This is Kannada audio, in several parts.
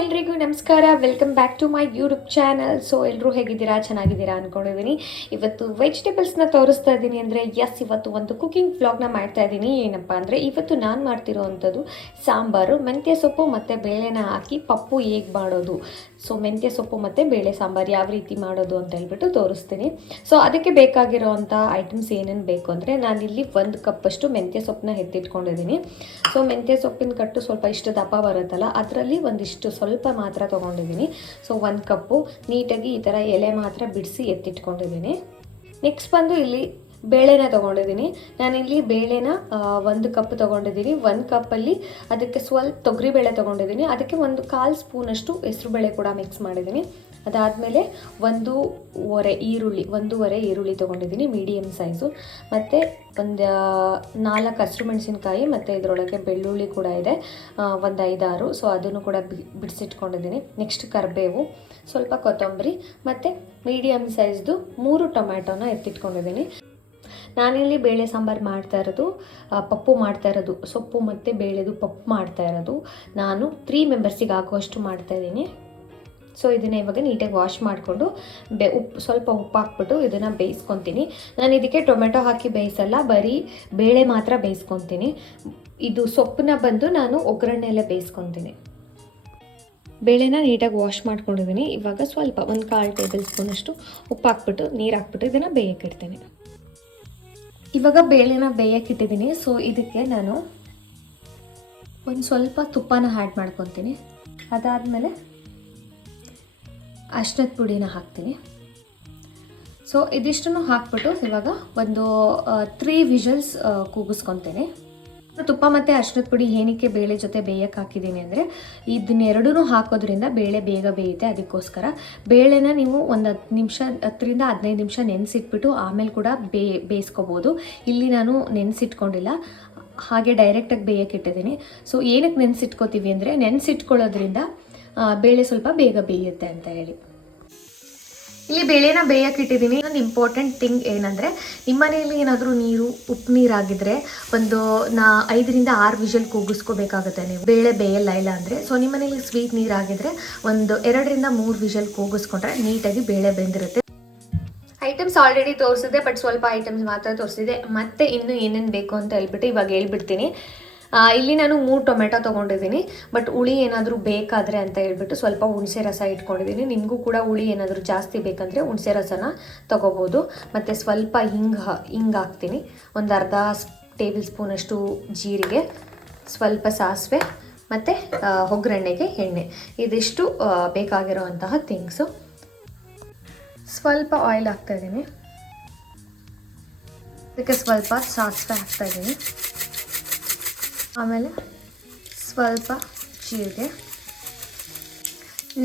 ಎಲ್ರಿಗೂ ನಮಸ್ಕಾರ. Welcome back to my YouTube channel so ಎಲ್ಲರೂ ಹೇಗಿದ್ದೀರಾ? ಚೆನ್ನಾಗಿದ್ದೀರಾ ಅಂದ್ಕೊಂಡಿದ್ದೀನಿ ಇವತ್ತು ವೆಜಿಟೇಬಲ್ಸ್ನ ತೋರಿಸ್ತಾ ಇದ್ದೀನಿ ಅಂದರೆ ಎಸ್ ಇವತ್ತು ಒಂದು ಕುಕಿಂಗ್ ವ್ಲಾಗ್ನ ಮಾಡ್ತಾ ಇದ್ದೀನಿ. ಏನಪ್ಪ ಅಂದರೆ, ಇವತ್ತು ನಾನು ಮಾಡ್ತಿರೋ ಅಂಥದ್ದು ಸಾಂಬಾರು, ಮೆಂತ್ಯ ಸೊಪ್ಪು ಮತ್ತು ಬೇಳೆನ ಹಾಕಿ ಪಪ್ಪು ಹೇಗೆ ಮಾಡೋದು. ಸೊ ಮೆಂತ್ಯ ಸೊಪ್ಪು ಮತ್ತು ಬೇಳೆ ಸಾಂಬಾರು ಯಾವ ರೀತಿ ಮಾಡೋದು ಅಂತ ಹೇಳ್ಬಿಟ್ಟು ತೋರಿಸ್ತೀನಿ. ಸೊ ಅದಕ್ಕೆ ಬೇಕಾಗಿರೋವಂಥ ಐಟಮ್ಸ್ ಏನೇನು ಬೇಕು ಅಂದರೆ, ನಾನಿಲ್ಲಿ ಒಂದು ಕಪ್ಪಷ್ಟು ಮೆಂತ್ಯ ಸೊಪ್ಪನ್ನ ಎತ್ತಿಟ್ಕೊಂಡಿದ್ದೀನಿ. ಸೊ ಮೆಂತ್ಯ ಸೊಪ್ಪಿನ ಕಟ್ಟು ಸ್ವಲ್ಪ ಇಷ್ಟು ದಪ್ಪ ಬರುತ್ತಲ್ಲ, ಅದರಲ್ಲಿ ಒಂದಿಷ್ಟು ಸ್ವಲ್ಪ ಮಾತ್ರ ತೊಗೊಂಡಿದ್ದೀನಿ. ಸೊ ಒಂದು ಕಪ್ಪು, ನೀಟಾಗಿ ಈ ಥರ ಎಲೆ ಮಾತ್ರ ಬಿಡಿಸಿ ಎತ್ತಿಟ್ಕೊಂಡಿದ್ದೀನಿ. ನೆಕ್ಸ್ಟ್ ಬಂದು ಇಲ್ಲಿ ಬೇಳೆನ ತೊಗೊಂಡಿದ್ದೀನಿ. ನಾನಿಲ್ಲಿ ಬೇಳೆನ ಒಂದು ಕಪ್ ತೊಗೊಂಡಿದ್ದೀನಿ. ಒಂದು ಕಪ್ಪಲ್ಲಿ ಅದಕ್ಕೆ ಸ್ವಲ್ಪ ತೊಗರಿಬೇಳೆ ತೊಗೊಂಡಿದ್ದೀನಿ. ಅದಕ್ಕೆ ಒಂದು ಕಾಲು ಸ್ಪೂನಷ್ಟು ಹೆಸರುಬೇಳೆ ಕೂಡ ಮಿಕ್ಸ್ ಮಾಡಿದ್ದೀನಿ. ಅದಾದಮೇಲೆ ಒಂದು ಒರೆ ಈರುಳ್ಳಿ ಒಂದೂವರೆ ಈರುಳ್ಳಿ ತೊಗೊಂಡಿದ್ದೀನಿ ಮೀಡಿಯಮ್ ಸೈಜು ಮತ್ತು ಒಂದು ನಾಲ್ಕು ಹಸಿರು ಮೆಣಸಿನ್ಕಾಯಿ ಮತ್ತು ಇದರೊಳಗೆ ಬೆಳ್ಳುಳ್ಳಿ ಕೂಡ ಇದೆ. ಒಂದು ಐದಾರು. ಸೊ ಅದನ್ನು ಕೂಡ ಬಿಡಿಸಿಟ್ಕೊಂಡಿದ್ದೀನಿ. ನೆಕ್ಸ್ಟ್ ಕರಿಬೇವು, ಸ್ವಲ್ಪ ಕೊತ್ತಂಬರಿ ಮತ್ತು ಮೀಡಿಯಮ್ ಸೈಜ್ದು ಮೂರು ಟೊಮ್ಯಾಟೋನ ಎತ್ತಿಟ್ಕೊಂಡಿದ್ದೀನಿ. ನಾನಿಲ್ಲಿ ಬೇಳೆ ಸಾಂಬಾರು ಮಾಡ್ತಾ ಇರೋದು ಪಪ್ಪು ಮಾಡ್ತಾ ಇರೋದು. ಸೊಪ್ಪು ಮತ್ತು ಬೇಳೆದು ಪಪ್ಪು ಮಾಡ್ತಾ ಇರೋದು. ನಾನು ತ್ರೀ ಮೆಂಬರ್ಸಿಗೆ ಹಾಕುವಷ್ಟು ಮಾಡ್ತಾ ಇದ್ದೀನಿ. ಸೊ ಇದನ್ನು ಇವಾಗ ನೀಟಾಗಿ ವಾಶ್ ಮಾಡಿಕೊಂಡು ಬೆ ಉಪ್ಪು ಸ್ವಲ್ಪ ಉಪ್ಪು ಹಾಕ್ಬಿಟ್ಟು ಇದನ್ನು ಬೇಯಿಸ್ಕೊತೀನಿ. ನಾನು ಇದಕ್ಕೆ ಟೊಮೆಟೊ ಹಾಕಿ ಬೇಯಿಸಲ್ಲ, ಬರೀ ಬೇಳೆ ಮಾತ್ರ ಬೇಯಿಸ್ಕೊತೀನಿ. ಇದು ಸೊಪ್ಪನ್ನ ಬಂದು ನಾನು ಒಗ್ಗರಣೆಯಲ್ಲೇ ಬೇಯಿಸ್ಕೊತೀನಿ. ಬೇಳೆನ ನೀಟಾಗಿ ವಾಶ್ ಮಾಡ್ಕೊಂಡಿದ್ದೀನಿ. ಇವಾಗ ಸ್ವಲ್ಪ ಒಂದು ಕಾಲು ಟೇಬಲ್ ಸ್ಪೂನಷ್ಟು ಉಪ್ಪು ಹಾಕ್ಬಿಟ್ಟು ನೀರು ಹಾಕ್ಬಿಟ್ಟು ಇದನ್ನು ಬೇಯಕ್ಕಿಡ್ತೀನಿ ಇವಾಗ ಬೇಳೆನ ಬೇಯಕ್ಕಿಟ್ಟಿದ್ದೀನಿ ಸೊ ಇದಕ್ಕೆ ನಾನು ಒಂದು ಸ್ವಲ್ಪ ತುಪ್ಪನ ಆ್ಯಡ್ ಮಾಡ್ಕೊತೀನಿ. ಅದಾದಮೇಲೆ ಅರ್ಶಿನದ ಪುಡಿನ ಹಾಕ್ತೀನಿ. ಸೊ ಇದಿಷ್ಟನ್ನು ಹಾಕ್ಬಿಟ್ಟು ಇವಾಗ ಒಂದು ತ್ರೀ ವಿಷಲ್ಸ್ ಕೂಗಿಸ್ಕೊತೇನೆ. ತುಪ್ಪ ಮತ್ತು ಅಷ್ಟದ ಪುಡಿ ಏನಕ್ಕೆ ಬೇಳೆ ಜೊತೆ ಬೇಯಕ್ಕೆ ಹಾಕಿದ್ದೀನಿ ಅಂದರೆ ಇದನ್ನೆರಡೂ ಹಾಕೋದ್ರಿಂದ ಬೇಳೆ ಬೇಗ ಬೇಯುತ್ತೆ. ಅದಕ್ಕೋಸ್ಕರ ಬೇಳೆನ ನೀವು ಒಂದು ಹತ್ತು ನಿಮಿಷ, ಹತ್ತರಿಂದ ಹದಿನೈದು ನಿಮಿಷ ನೆನೆಸಿಟ್ಬಿಟ್ಟು ಆಮೇಲೆ ಕೂಡ ಬೇ, ಬೇಯಿಸ್ಕೋಬೋದು. ಇಲ್ಲಿ ನಾನು ನೆನೆಸಿಟ್ಕೊಂಡಿಲ್ಲ. ಹಾಗೆ ಡೈರೆಕ್ಟಾಗಿ ಬೇಯಕ್ಕೆ ಇಟ್ಟಿದ್ದೀನಿ. ಸೊ ಏನಕ್ಕೆ ನೆನೆಸಿಟ್ಕೋತೀವಿ ಅಂದರೆ, ನೆನೆಸಿಟ್ಕೊಳ್ಳೋದ್ರಿಂದ ಬೇಳೆ ಸ್ವಲ್ಪ ಬೇಗ ಬೇಯುತ್ತೆ ಅಂತ ಹೇಳಿ. ಇಲ್ಲಿ ಬೇಳೆನ ಬೇಯಕ್ಕೆ ಇಟ್ಟಿದ್ದೀನಿ. ಒಂದು ಇಂಪಾರ್ಟೆಂಟ್ ಥಿಂಗ್ ಏನಂದರೆ ನಿಮ್ಮ ಮನೆಯಲ್ಲಿ ಏನಾದರೂ ನೀರು, ಉಪ್ಪು ನೀರಾಗಿದ್ದರೆ ಒಂದು ನಾ ಐದರಿಂದ ಆರು ವಿಷಲ್ ಕೂಗಿಸ್ಕೋಬೇಕಾಗುತ್ತೆ ನೀವು. ಬೇಳೆ ಬೇಯಲ್ಲ, ಇಲ್ಲ ಅಂದರೆ. ಸೊ ನಿಮ್ಮ ಮನೆಯಲ್ಲಿ ಸ್ವೀಟ್ ನೀರಾಗಿದ್ದರೆ ಒಂದು ಎರಡರಿಂದ ಮೂರು ವಿಷಲ್ ಕೂಗಿಸ್ಕೊಂಡ್ರೆ ನೀಟಾಗಿ ಬೇಳೆ ಬೆಂದಿರುತ್ತೆ. ಐಟಮ್ಸ್ ಆಲ್ರೆಡಿ ತೋರಿಸಿದೆ ಬಟ್ ಸ್ವಲ್ಪ ಐಟಮ್ಸ್ ಮಾತ್ರ ತೋರಿಸಿದೆ ಮತ್ತೆ ಇನ್ನೂ ಏನೇನು ಬೇಕು ಅಂತ ಹೇಳ್ಬಿಟ್ಟು ಇವಾಗ ಹೇಳ್ಬಿಡ್ತೀನಿ. ಇಲ್ಲಿ ನಾನು ಮೂರು ಟೊಮೆಟೊ ತೊಗೊಂಡಿದ್ದೀನಿ, ಬಟ್ ಹುಳಿ ಏನಾದರೂ ಬೇಕಾದರೆ ಅಂತ ಹೇಳ್ಬಿಟ್ಟು ಸ್ವಲ್ಪ ಹುಣಸೆ ರಸ ಇಟ್ಕೊಂಡಿದ್ದೀನಿ. ನಿಮಗೂ ಕೂಡ ಹುಳಿ ಏನಾದರೂ ಜಾಸ್ತಿ ಬೇಕಂದರೆ ಹುಣಸೆ ರಸನ ತೊಗೋಬೋದು. ಮತ್ತು ಸ್ವಲ್ಪ ಹಿಂಗ್ ಹಿಂಗೆ ಹಾಕ್ತೀನಿ. ಒಂದು ಅರ್ಧ ಟೇಬಲ್ ಸ್ಪೂನಷ್ಟು ಜೀರಿಗೆ, ಸ್ವಲ್ಪ ಸಾಸಿವೆ, ಮತ್ತು ಒಗ್ಗರಣೆಗೆ ಎಣ್ಣೆ. ಇದಿಷ್ಟು ಬೇಕಾಗಿರುವಂತಹ ಥಿಂಗ್ಸು. ಸ್ವಲ್ಪ ಆಯಿಲ್ ಹಾಕ್ತಾ ಇದ್ದೀನಿ. ಅದಕ್ಕೆ ಸ್ವಲ್ಪ ಸಾಸಿವೆ ಹಾಕ್ತಾ ಇದ್ದೀನಿ. ಆಮೇಲೆ ಸ್ವಲ್ಪ ಜೀರಿಗೆ.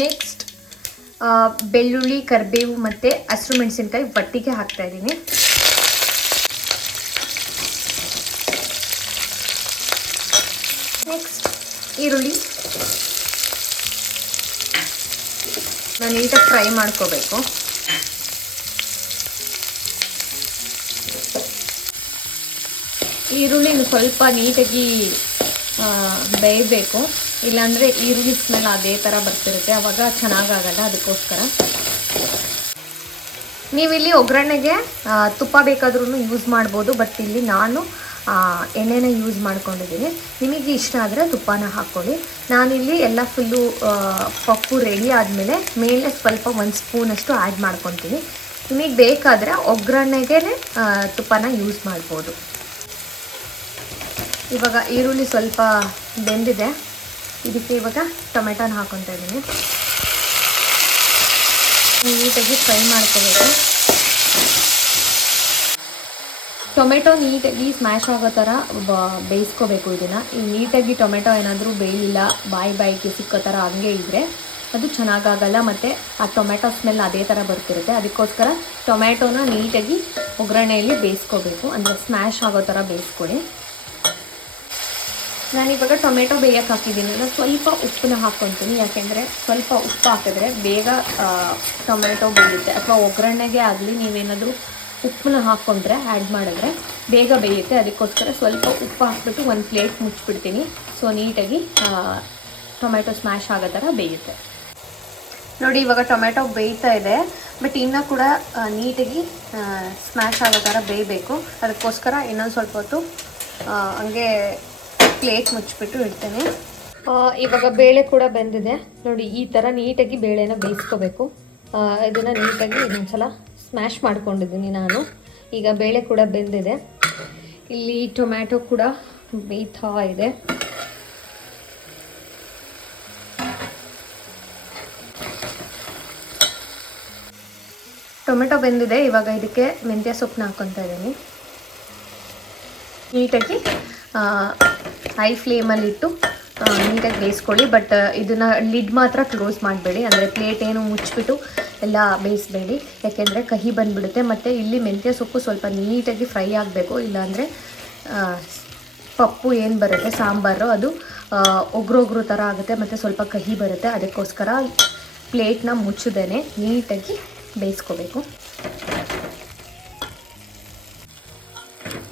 ನೆಕ್ಸ್ಟ್ ಬೆಳ್ಳುಳ್ಳಿ, ಕರಿಬೇವು ಮತ್ತು ಹಸಿರು ಮೆಣಸಿನ್ಕಾಯಿ ಒಟ್ಟಿಗೆ ಹಾಕ್ತಾ ಇದ್ದೀನಿ. ನೆಕ್ಸ್ಟ್ ಈರುಳ್ಳಿ. ನಾನು ನೀಟಾಗಿ ಫ್ರೈ ಮಾಡ್ಕೋಬೇಕು. ಈರುಳ್ಳಿನ ಸ್ವಲ್ಪ ನೀಟಾಗಿ ಬೇಯಬೇಕು. ಇಲ್ಲಾಂದರೆ ಈರುಳ್ಳಿ ಸ್ಮೆಲ್ ಅದೇ ಥರ ಬರ್ತಿರುತ್ತೆ. ಆವಾಗ ಚೆನ್ನಾಗಾಗಲ್ಲ ಅದಕ್ಕೋಸ್ಕರ. ನೀವಿಲ್ಲಿ ಒಗ್ಗರಣೆಗೆ ತುಪ್ಪ ಬೇಕಾದ್ರೂ ಯೂಸ್ ಮಾಡ್ಬೋದು. ಬಟ್ ಇಲ್ಲಿ ನಾನು ಎಣ್ಣೆನ ಯೂಸ್ ಮಾಡ್ಕೊಂಡಿದ್ದೀನಿ. ನಿಮಗೆ ಇಷ್ಟ ಆದರೆ ತುಪ್ಪನ ಹಾಕ್ಕೊಳ್ಳಿ ನಾನಿಲ್ಲಿ ಎಲ್ಲ ಫುಲ್ಲು ಪಪ್ಪು ರೆಡಿ ಆದಮೇಲೆ ಮೇಲೆ ಸ್ವಲ್ಪ ಒಂದು ಸ್ಪೂನಷ್ಟು ಆ್ಯಡ್ ಮಾಡ್ಕೊತೀನಿ. ನಿಮಗೆ ಬೇಕಾದರೆ ಒಗ್ಗರಣೆಗೆ ತುಪ್ಪನ ಯೂಸ್ ಮಾಡ್ಬೋದು. ಇವಾಗ ಈರುಳ್ಳಿ ಸ್ವಲ್ಪ ಬೆಂದಿದೆ. ಇದಕ್ಕೆ ಇವಾಗ ಟೊಮೆಟೊನ ಹಾಕೊತಾ ಇದ್ದೀನಿ. ನೀಟಾಗಿ ಫ್ರೈ ಮಾಡ್ಕೋಬೇಕು. ಟೊಮೆಟೊ ನೀಟಾಗಿ ಸ್ಮ್ಯಾಶ್ ಆಗೋ ಥರ ಬೇಯಿಸ್ಕೋಬೇಕು ಇದನ್ನು. ಈ ನೀಟಾಗಿ ಟೊಮೆಟೊ ಏನಾದರೂ ಬೇಯಲಿಲ್ಲ, ಬಾಯಿ ಬಾಯಿಗೆ ಸಿಕ್ಕೋ ಥರ ಹಂಗೆ ಇದ್ದರೆ ಅದು ಚೆನ್ನಾಗಾಗಲ್ಲ ಮತ್ತು ಆ ಟೊಮೆಟೊ ಸ್ಮೆಲ್ ಅದೇ ಥರ ಬರ್ತಿರುತ್ತೆ. ಅದಕ್ಕೋಸ್ಕರ ಟೊಮೆಟೊನ ನೀಟಾಗಿ ಒಗ್ಗರಣೆಯಲ್ಲಿ ಬೇಯಿಸ್ಕೋಬೇಕು. ಅಂದರೆ ಸ್ಮ್ಯಾಶ್ ಆಗೋ ಥರ ಬೇಯಿಸ್ಕೊಳ್ಳಿ. ನಾನಿವಾಗ ಟೊಮೆಟೊ ಬೇಯಕ್ಕೆ ಹಾಕಿದ್ದೀನಿ. ನಾನು ಸ್ವಲ್ಪ ಉಪ್ಪನ್ನ ಹಾಕ್ಕೊತೀನಿ. ಯಾಕೆಂದರೆ ಸ್ವಲ್ಪ ಉಪ್ಪು ಹಾಕಿದ್ರೆ ಬೇಗ ಟೊಮೆಟೊ ಬೇಯುತ್ತೆ. ಅಥವಾ ಒಗ್ಗರಣೆಗೆ ಆಗಲಿ ನೀವೇನಾದರೂ ಉಪ್ಪನ್ನ ಹಾಕ್ಕೊಂಡ್ರೆ ಆ್ಯಡ್ ಮಾಡಿದ್ರೆ ಬೇಗ ಬೇಯುತ್ತೆ. ಅದಕ್ಕೋಸ್ಕರ ಸ್ವಲ್ಪ ಉಪ್ಪು ಹಾಕ್ಬಿಟ್ಟು ಒಂದು ಪ್ಲೇಟ್ ಮುಚ್ಚಿಬಿಡ್ತೀನಿ. ಸೊ ನೀಟಾಗಿ ಟೊಮೆಟೊ ಸ್ಮ್ಯಾಶ್ ಆಗೋ ಥರ ಬೇಯುತ್ತೆ. ನೋಡಿ, ಇವಾಗ ಟೊಮೆಟೊ ಬೇಯ್ತಾ ಇದೆ. ಬಟ್ ಇನ್ನೂ ಕೂಡ ನೀಟಾಗಿ ಸ್ಮ್ಯಾಶ್ ಆಗೋ ಥರ ಬೇಯಬೇಕು. ಅದಕ್ಕೋಸ್ಕರ ಇನ್ನೊಂದು ಸ್ವಲ್ಪ ಹೊತ್ತು ಹಂಗೆ ಪ್ಲೇಟ್ ಮುಚ್ಚಿಬಿಟ್ಟು ಇಡ್ತೇನೆ. ಇವಾಗ ಬೇಳೆ ಕೂಡ ಬೆಂದಿದೆ. ನೋಡಿ, ಈ ಥರ ನೀಟಾಗಿ ಬೇಳೆನ ಬೇಯಿಸ್ಕೋಬೇಕು. ಇದನ್ನು ನೀಟಾಗಿ ಇನ್ನೊಂದ್ಸಲ ಸ್ಮ್ಯಾಶ್ ಮಾಡ್ಕೊಂಡಿದ್ದೀನಿ ನಾನು. ಈಗ ಬೇಳೆ ಕೂಡ ಬೆಂದಿದೆ. ಇಲ್ಲಿ ಟೊಮ್ಯಾಟೊ ಕೂಡ ಬೇಯ್ತಾ ಇದೆ. ಟೊಮೆಟೊ ಬೆಂದಿದೆ. ಇವಾಗ ಇದಕ್ಕೆ ಮೆಂತ್ಯ ಸೊಪ್ಪನ್ನ ಹಾಕ್ಕೊತಾ ಇದ್ದೀನಿ. ನೀಟಾಗಿ ಹೈ ಫ್ಲೇಮಲ್ಲಿಟ್ಟು ನೀಟಾಗಿ ಬೇಯಿಸ್ಕೊಳ್ಳಿ. ಬಟ್ ಇದನ್ನು ಲಿಡ್ ಮಾತ್ರ ಕ್ಲೋಸ್ ಮಾಡಬೇಡಿ. ಅಂದರೆ ಪ್ಲೇಟ್ ಏನು ಮುಚ್ಚಿಬಿಟ್ಟು ಎಲ್ಲ ಬೇಯಿಸಬೇಡಿ. ಯಾಕೆಂದರೆ ಕಹಿ ಬಂದುಬಿಡುತ್ತೆ. ಮತ್ತು ಇಲ್ಲಿ ಮೆಂತ್ಯ ಸೊಪ್ಪು ಸ್ವಲ್ಪ ನೀಟಾಗಿ ಫ್ರೈ ಆಗಬೇಕು. ಇಲ್ಲಾಂದರೆ ಪಪ್ಪು ಏನು ಬರುತ್ತೆ, ಸಾಂಬಾರು, ಅದು ಒಗ್ರೊಗ್ರು ಥರ ಆಗುತ್ತೆ. ಮತ್ತು ಸ್ವಲ್ಪ ಕಹಿ ಬರುತ್ತೆ. ಅದಕ್ಕೋಸ್ಕರ ಪ್ಲೇಟ್ನ ಮುಚ್ಚದೇನೆ ನೀಟಾಗಿ ಬೇಯಿಸ್ಕೋಬೇಕು.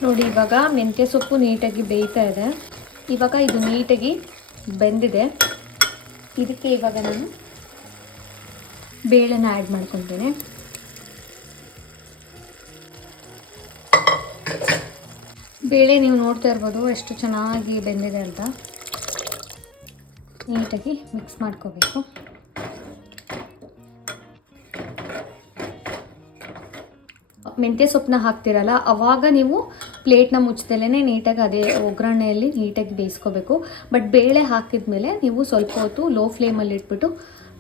ನೋಡಿ, ಇವಾಗ ಮೆಂತ್ಯ ಸೊಪ್ಪು ನೀಟಾಗಿ ಬೇಯ್ತಾ ಇದೆ. ಇವಾಗ ಇದು ನೀಟಾಗಿ ಬೆಂದಿದೆ. ಇದಕ್ಕೆ ಇವಾಗ ನಾನು ಬೇಳೆನ ಆ್ಯಡ್ ಮಾಡ್ಕೊತೇನೆ ಬೇಳೆ ನೀವು ನೋಡ್ತಾ ಇರ್ಬೋದು, ಎಷ್ಟು ಚೆನ್ನಾಗಿ ಬೆಂದಿದೆ ಅಂತ. ನೀಟಾಗಿ ಮಿಕ್ಸ್ ಮಾಡ್ಕೋಬೇಕು. ಮೆಂತ್ಯ ಸೊಪ್ಪನ್ನ ಹಾಕ್ತಿರಲ್ಲ, ಅವಾಗ ನೀವು ಪ್ಲೇಟ್ನ ಮುಚ್ಚದಲ್ಲೇ ನೀಟಾಗಿ ಅದೇ ಒಗ್ಗರಣೆಯಲ್ಲಿ ನೀಟಾಗಿ ಬೇಯಿಸ್ಕೋಬೇಕು. ಬಟ್ ಬೇಳೆ ಹಾಕಿದ್ಮೇಲೆ ನೀವು ಸ್ವಲ್ಪ ಹೊತ್ತು ಲೋ ಫ್ಲೇಮಲ್ಲಿ ಇಟ್ಬಿಟ್ಟು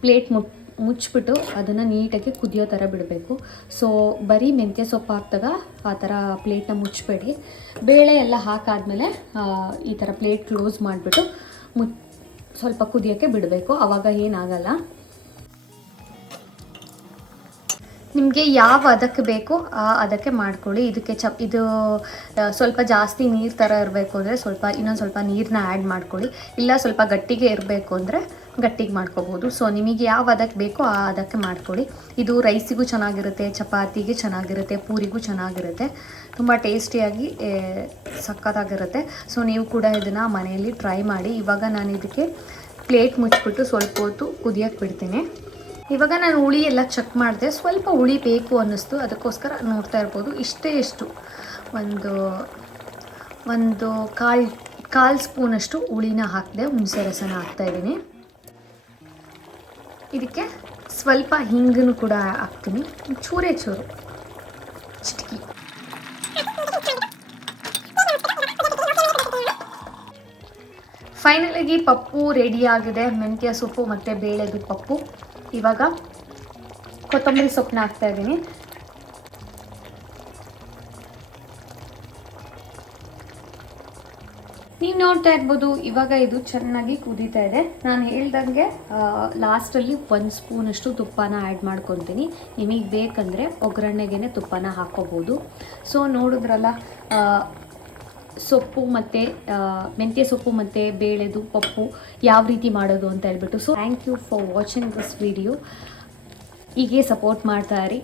ಪ್ಲೇಟ್ ಮುಟ್ ಮುಚ್ಚಿಬಿಟ್ಟು ಅದನ್ನು ನೀಟಾಗಿ ಕುದಿಯೋ ಥರ ಬಿಡಬೇಕು. ಸೊ ಬರೀ ಮೆಂತ್ಯ ಸೊಪ್ಪು ಹಾಕಿದಾಗ ಆ ಥರ ಪ್ಲೇಟ್ನ ಮುಚ್ಚಬೇಡಿ. ಬೇಳೆ ಎಲ್ಲ ಹಾಕಾದ್ಮೇಲೆ ಈ ಥರ ಪ್ಲೇಟ್ ಕ್ಲೋಸ್ ಮಾಡಿಬಿಟ್ಟು ಮುಚ್ ಸ್ವಲ್ಪ ಕುದಿಯೋಕ್ಕೆ ಬಿಡಬೇಕು. ಆವಾಗ ಏನಾಗಲ್ಲ. ನಿಮಗೆ ಯಾವ ಅದಕ್ಕೆ ಬೇಕೋ ಆ ಅದಕ್ಕೆ ಮಾಡ್ಕೊಳ್ಳಿ. ಇದಕ್ಕೆ ಚಪ್ ಇದು ಸ್ವಲ್ಪ ಜಾಸ್ತಿ ನೀರು ಥರ ಇರಬೇಕು ಅಂದರೆ ಸ್ವಲ್ಪ, ಇನ್ನೊಂದು ಸ್ವಲ್ಪ ನೀರನ್ನ ಆ್ಯಡ್ ಮಾಡ್ಕೊಳ್ಳಿ. ಇಲ್ಲ ಸ್ವಲ್ಪ ಗಟ್ಟಿಗೆ ಇರಬೇಕು ಅಂದರೆ ಗಟ್ಟಿಗೆ ಮಾಡ್ಕೋಬೋದು. ಸೊ ನಿಮಗೆ ಯಾವ ಅದಕ್ಕೆ ಬೇಕೋ ಆ ಅದಕ್ಕೆ ಮಾಡ್ಕೊಳ್ಳಿ. ಇದು ರೈಸಿಗೂ ಚೆನ್ನಾಗಿರುತ್ತೆ, ಚಪಾತಿಗೆ ಚೆನ್ನಾಗಿರುತ್ತೆ, ಪೂರಿಗೂ ಚೆನ್ನಾಗಿರುತ್ತೆ. ತುಂಬ ಟೇಸ್ಟಿಯಾಗಿ ಸಕ್ಕತ್ತಾಗಿರುತ್ತೆ. ಸೊ ನೀವು ಕೂಡ ಇದನ್ನು ಮನೆಯಲ್ಲಿ ಟ್ರೈ ಮಾಡಿ. ಇವಾಗ ನಾನು ಇದಕ್ಕೆ ಪ್ಲೇಟ್ ಮುಚ್ಚಿಬಿಟ್ಟು ಸ್ವಲ್ಪ ಹೊತ್ತು ಕುದಿಯೋಕ್ಕೆ ಬಿಡ್ತೀನಿ. ಇವಾಗ ನಾನು ಹುಳಿ ಎಲ್ಲ ಚೆಕ್ ಮಾಡಿದೆ. ಸ್ವಲ್ಪ ಹುಳಿ ಬೇಕು ಅನ್ನಿಸ್ತು. ಅದಕ್ಕೋಸ್ಕರ ನೋಡ್ತಾ ಇರ್ಬೋದು. ಇಷ್ಟೇ ಎಷ್ಟು ಒಂದು ಒಂದು ಕಾಲು ಕಾಲು ಸ್ಪೂನಷ್ಟು ಹುಳಿನ ಹಾಕಿದೆ. ಹುಣಸೆ ರಸನ ಹಾಕ್ತಾಯಿದ್ದೀನಿ ಇದಕ್ಕೆ ಸ್ವಲ್ಪ ಹಿಂಗನ್ನು ಕೂಡ ಹಾಕ್ತೀನಿ. ಚೂರೇ ಚೂರು. ಚಿಟಕಿ. ಫೈನಲಾಗಿ ಪಪ್ಪು ರೆಡಿ ಆಗಿದೆ. ಮೆಂತ್ಯ ಸೊಪ್ಪು ಮತ್ತು ಬೇಳೆದು ಪಪ್ಪು. ಇವಾಗ ಕೊತ್ತಂಬರಿ ಸೊಪ್ಪನ್ನ ಹಾಕ್ತಾ ಇದ್ದೀನಿ. ನೀವು ನೋಡ್ತಾ ಇರ್ಬೋದು, ಇವಾಗ ಇದು ಚೆನ್ನಾಗಿ ಕುದೀತಾ ಇದೆ. ನಾನು ಹೇಳ್ದಂಗೆ ಲಾಸ್ಟಲ್ಲಿ ಒಂದು ಸ್ಪೂನಷ್ಟು ತುಪ್ಪನ ಆ್ಯಡ್ ಮಾಡ್ಕೊತೀನಿ. ನಿಮಗೆ ಬೇಕಂದರೆ ಒಗ್ಗರಣೆಗೆ ತುಪ್ಪನ ಹಾಕ್ಕೋಬೋದು ಸೊ ನೋಡಿದ್ರಲ್ಲ ಸೊಪ್ಪು ಮತ್ತು ಮೆಂತ್ಯ ಸೊಪ್ಪು ಮತ್ತು ಬೇಳೆದು ಪಪ್ಪು ಯಾವ ರೀತಿ ಮಾಡೋದು ಅಂತ ಹೇಳ್ಬಿಟ್ಟು. So thank you for watching this video ಹೀಗೆ ಸಪೋರ್ಟ್ ಮಾಡ್ತಾ ಇರಿ.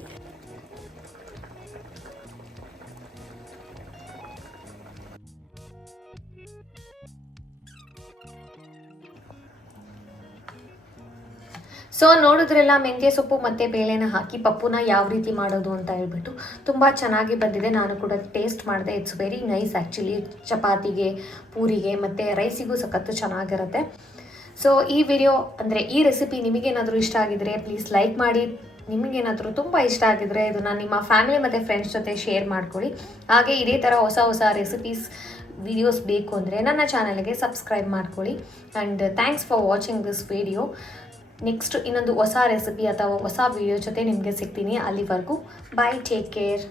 ಸೊ ನೋಡಿದ್ರೆಲ್ಲ ಮೆಂತ್ಯ ಸೊಪ್ಪು, ಮತ್ತು ಬೇಳೆನ ಹಾಕಿ ಪಪ್ಪುನ ಯಾವ ರೀತಿ ಮಾಡೋದು ಅಂತ ಹೇಳ್ಬಿಟ್ಟು ತುಂಬ ಚೆನ್ನಾಗಿ ಬಂದಿದೆ. ನಾನು ಕೂಡ ಟೇಸ್ಟ್ ಮಾಡಿದೆ. ಇಟ್ಸ್ ವೆರಿ ನೈಸ್ ಆ್ಯಕ್ಚುಲಿ ಚಪಾತಿಗೆ, ಪೂರಿಗೆ, ಮತ್ತು ರೈಸಿಗೂ ಸಖತ್ತು ಚೆನ್ನಾಗಿರುತ್ತೆ. ಸೊ ಈ ವಿಡಿಯೋ ಅಂದರೆ ಈ ರೆಸಿಪಿ ನಿಮಗೇನಾದರೂ ಇಷ್ಟ ಆಗಿದ್ರೆ ಪ್ಲೀಸ್ ಲೈಕ್ ಮಾಡಿ. ನಿಮಗೇನಾದರೂ ತುಂಬ ಇಷ್ಟ ಆಗಿದ್ರೆ ಇದನ್ನು ನಿಮ್ಮ ಫ್ಯಾಮಿಲಿ ಮತ್ತು ಫ್ರೆಂಡ್ಸ್ ಜೊತೆ ಶೇರ್ ಮಾಡ್ಕೊಳ್ಳಿ. ಹಾಗೆ ಇದೇ ಥರ ಹೊಸ ಹೊಸ ರೆಸಿಪೀಸ್ ವಿಡಿಯೋಸ್ ಬೇಕು ಅಂದರೆ ನನ್ನ ಚಾನಲ್ಗೆ ಸಬ್ಸ್ಕ್ರೈಬ್ ಮಾಡ್ಕೊಳ್ಳಿ. And thanks for watching this video next ಇನ್ನೊಂದು ಹೊಸ ರೆಸಿಪಿ ಅಥವಾ ಹೊಸ ವಿಡಿಯೋ ಜೊತೆ ನಿಮಗೆ ಸಿಗ್ತೀನಿ ಅಲ್ಲಿವರೆಗೂ. Bye take care